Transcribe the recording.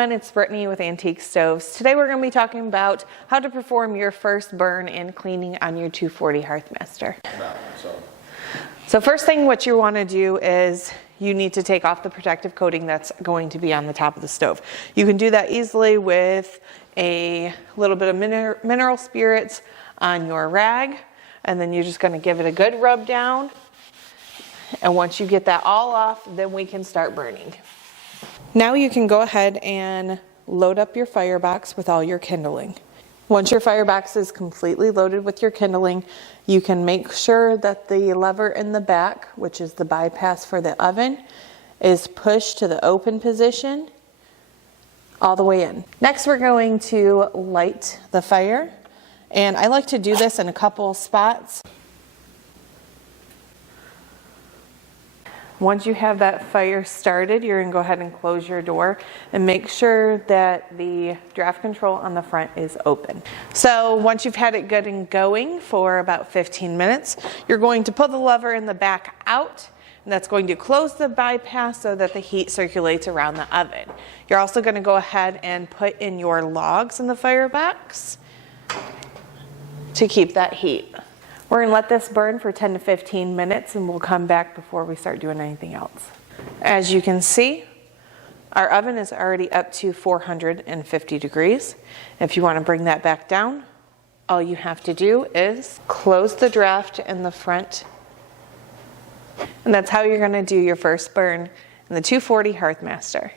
everyone, it's Brittany with Antique Stoves. Today we're going to be talking about how to perform your first burn and cleaning on your 240 Hearthmaster. So first thing what you want to do is you need to take off the protective coating that's going to be on the top of the stove. You can do that easily with a little bit of mineral spirits on your rag, and then you're just going to give it a good rub down. And once you get that all off, then we can start burning. Now you can go ahead and load up your firebox with all your kindling. Once your firebox is completely loaded with your kindling, you can make sure that the lever in the back, which is the bypass for the oven, is pushed to the open position all the way in. Next, we're going to light the fire, and I like to do this in a couple spots. Once you have that fire started, you're going to go ahead and close your door and make sure that the draft control on the front is open. So once you've had it good and going for about 15 minutes, you're going to pull the lever in the back out, and that's going to close the bypass so that the heat circulates around the oven. You're also going to go ahead and put in your logs in the firebox to keep that heat. We're going to let this burn for 10 to 15 minutes, and we'll come back before we start doing anything else. As you can see, our oven is already up to 450 degrees. If you want to bring that back down, all you have to do is close the draft in the front. And that's how you're going to do your first burn in the 240 Hearthmaster.